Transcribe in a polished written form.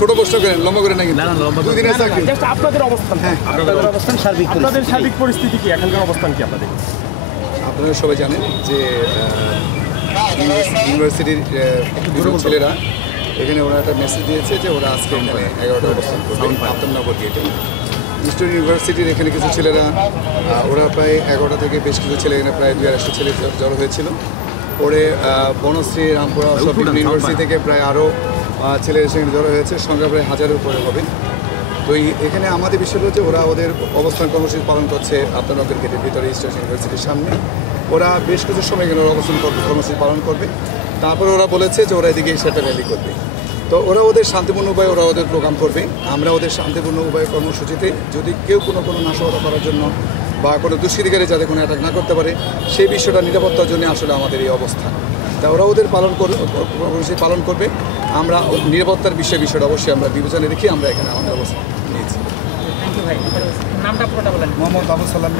ছোট প্রশ্ন করেন, লম্বা করে নাকি? দুই দিনের চাকরি। জাস্ট আপনাদের অবস্থান, আপনাদের অবস্থান, আপনাদের সার্বিক পরিস্থিতি কি, এখানকার অবস্থান কি আপনাদের? আপনারা সবাই জানেন যে ইউনিভার্সিটির ছেলেরা এখানে ওরা একটা মেসেজ দিয়েছে যে ওরা আজকে এখানে 11টা অবস্থান করবে আফতাবনগর গেটে। ইস্টার্ন ইউনিভার্সিটির এখানে কিছু ছেলেরা ওরা প্রায় 11টা থেকে বেশ কিছু ছেলে এখানে প্রায় 200 ছেলে জড়ো হয়েছিল। পরে বনশ্রী, রামপুরা সব ইউনিভার্সিটি থেকে প্রায় আরও ছেলে সেখানে জড়ো হয়েছে, সংখ্যা প্রায় 1000-এর উপরে হবে। তো এখানে আমাদের বিষয় হচ্ছে ওরা ওদের অবস্থান কর্মসূচি পালন করছে আফতাবনগর গেটের ভিতরে ইস্টার্ন ইউনিভার্সিটির সামনে। ওরা বেশ কিছু সময় এখানে অবস্থান কর্মসূচি পালন করবে। তারপরে ওরা বলেছে যে ওরা এদিকে সেটা র্যালি করবে। তো ওরা ওদের শান্তিপূর্ণ উপায়ে ওরা ওদের প্রোগ্রাম করবে। আমরা ওদের শান্তিপূর্ণ উপায়ে কর্মসূচিতে যদি কেউ কোনো নাশকতা করার জন্য বা কোনো দুষ্কৃতিকারী যাতে কোনো অ্যাটাক না করতে পারে সেই বিষয়টা নিরাপত্তার জন্য আসলে আমাদের এই অবস্থান। তা ওরা ওদের কর্মসূচি পালন করবে। আমরা নিরাপত্তার বিষয়টা অবশ্যই আমরা বিবেচনা রেখে আমরা এখানে আমাদের অবস্থান নিয়েছি। নামটা পুরোটা বলেন। মোহাম্মদ আবু সালাম।